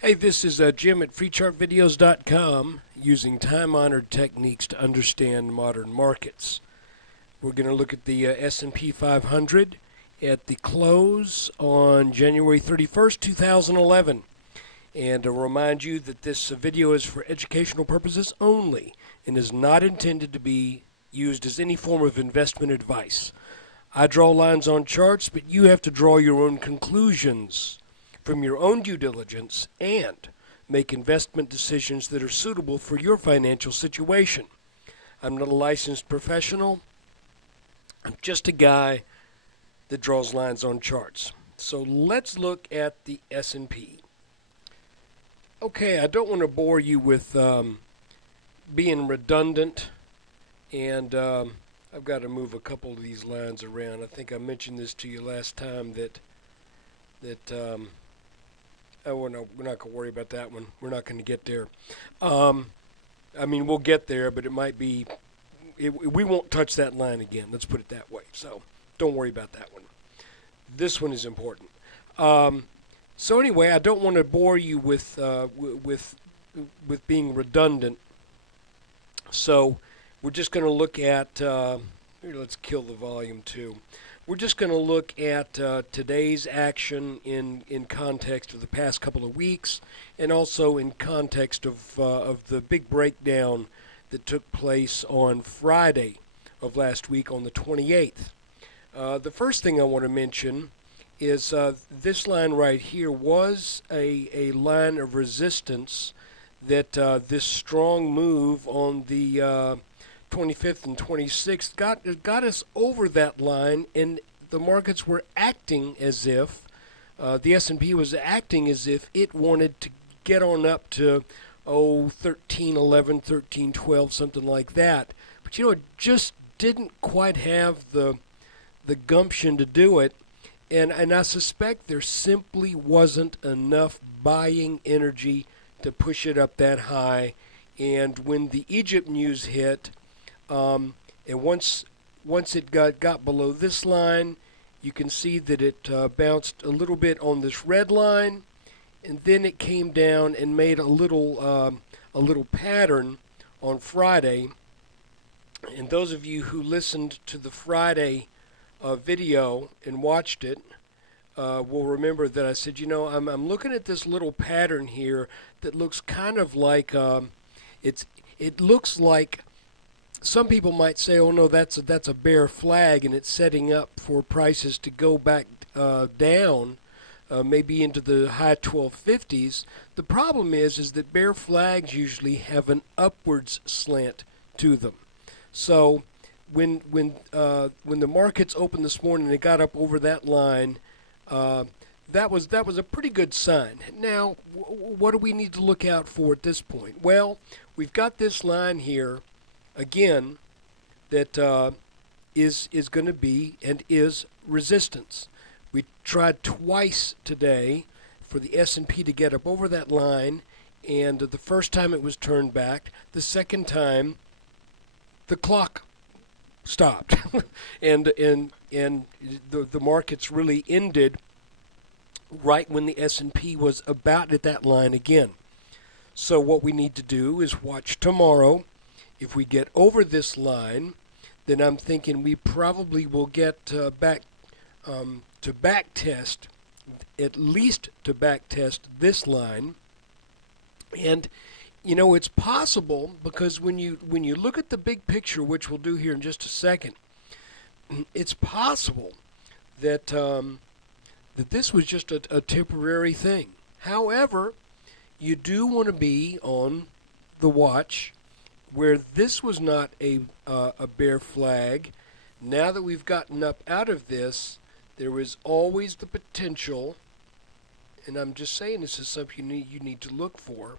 Hey, this is Jim at FreeChartVideos.com using time-honored techniques to understand modern markets. We're going to look at the S&P 500 at the close on January 31st, 2011. And to remind you that this video is for educational purposes only and is not intended to be used as any form of investment advice. I draw lines on charts, but you have to draw your own conclusions from your own due diligence and make investment decisions that are suitable for your financial situation. I'm not a licensed professional. I'm just a guy that draws lines on charts. So let's look at the S&P. Okay, I don't want to bore you with being redundant, and I've got to move a couple of these lines around. I think I mentioned this to you last time that oh, no, we're not going to worry about that one. We're not going to get there. I mean, we'll get there, but it might be, we won't touch that line again. Let's put it that way. So don't worry about that one. This one is important. So anyway, I don't want to bore you with being redundant. So we're just going to look at, here, let's kill the volume too. We're just going to look at today's action in context of the past couple of weeks, and also in context of the big breakdown that took place on Friday of last week on the 28th. The first thing I want to mention is this line right here was a line of resistance that this strong move on the 25th and 26th got us over that line, and the markets were acting as if the S&P was acting as if it wanted to get on up to 1311, 1312, something like that. But it just didn't quite have the gumption to do it, and I suspect there simply wasn't enough buying energy to push it up that high. And when the Egypt news hit, and once it got below this line, you can see that it bounced a little bit on this red line, and then it came down and made a little pattern on Friday. And those of you who listened to the Friday video and watched it will remember that I said, I'm looking at this little pattern here that looks kind of like it looks like. Some people might say, oh no, that's a bear flag, and it's setting up for prices to go back down, maybe into the high 1250s. The problem is that bear flags usually have an upwards slant to them. So when the markets opened this morning, they got up over that line. That was a pretty good sign. Now, what do we need to look out for at this point? Well, we've got this line here again that is going to be and is resistance. We tried twice today for the S&P to get up over that line, and the first time it was turned back. The second time, the clock stopped, and the markets really ended right when the S&P was about at that line again. So what we need to do is watch tomorrow. If we get over this line, then I'm thinking we probably will get back to back test, at least to back test this line. And it's possible, because when you look at the big picture, which we'll do here in just a second, it's possible that that this was just a temporary thing. However, you do want to be on the watch where this was not a bear flag. Now that we've gotten up out of this, there is always the potential, and I'm just saying this is something you need to look for.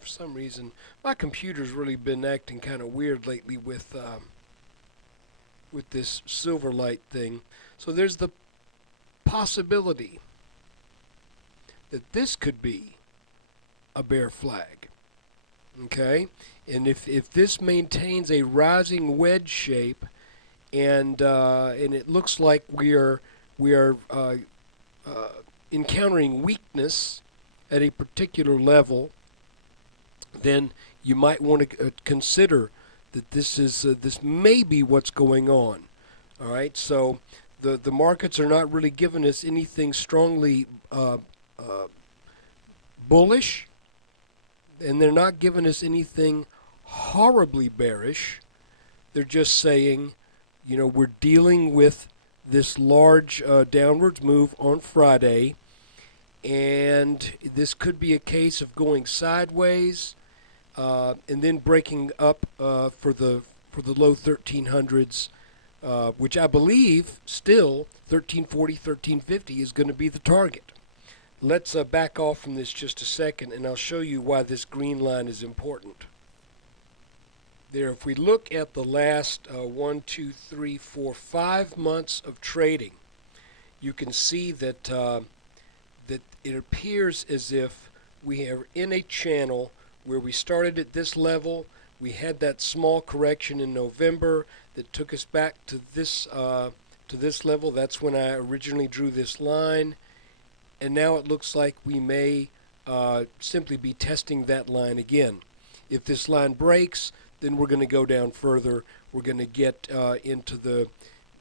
For some reason, my computer's really been acting kind of weird lately with this Silverlight thing. So there's the possibility that this could be a bear flag. Okay, and if this maintains a rising wedge shape, and it looks like we are encountering weakness at a particular level, then you might want to consider that this may be what's going on. All right, so the markets are not really giving us anything strongly bullish, and they're not giving us anything horribly bearish. They're just saying, you know, we're dealing with this large downwards move on Friday, and this could be a case of going sideways and then breaking up for the low 1300s, which I believe still 1340, 1350 is going to be the target. Let's back off from this just a second, and I'll show you why this green line is important. There, if we look at the last 1, 2, 3, 4, 5 months of trading, you can see that that it appears as if we are in a channel where we started at this level. We had that small correction in November that took us back to this level. That's when I originally drew this line, and now it looks like we may simply be testing that line again. If this line breaks, then we're going to go down further. We're going to get into the,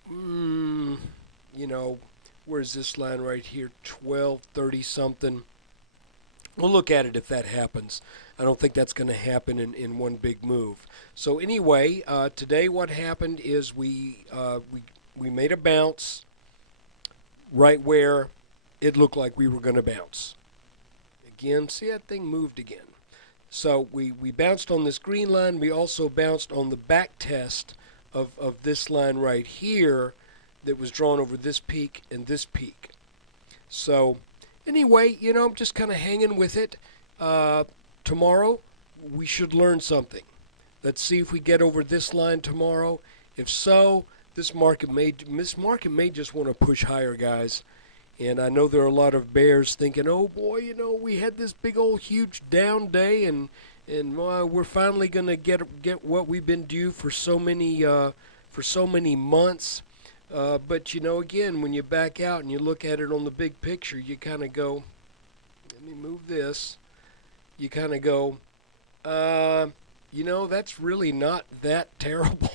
you know, where's this line right here, 1230 something. We'll look at it if that happens. I don't think that's going to happen in one big move. So anyway, today what happened is we made a bounce right where it looked like we were going to bounce. Again, see, that thing moved again. So we bounced on this green line. We also bounced on the back test of this line right here that was drawn over this peak and this peak. So anyway, you know, I'm just kind of hanging with it. Tomorrow, we should learn something. Let's see if we get over this line tomorrow. If so, this market may just want to push higher, guys. And I know there are a lot of bears thinking, oh boy, you know, we had this big old huge down day, and we're finally going to get what we've been due for so many months. But you know, again, when you back out and you look at it on the big picture, you kind of go, let me move this. You kind of go, you know, that's really not that terrible.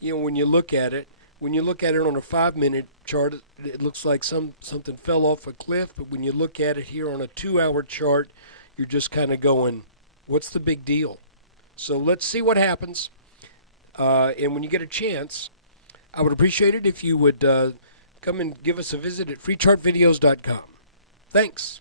You know, when you look at it. When you look at it on a 5-minute chart, it looks like something fell off a cliff. But when you look at it here on a 2-hour chart, you're just kind of going, what's the big deal? So let's see what happens. And when you get a chance, I would appreciate it if you would come and give us a visit at freechartvideos.com. Thanks.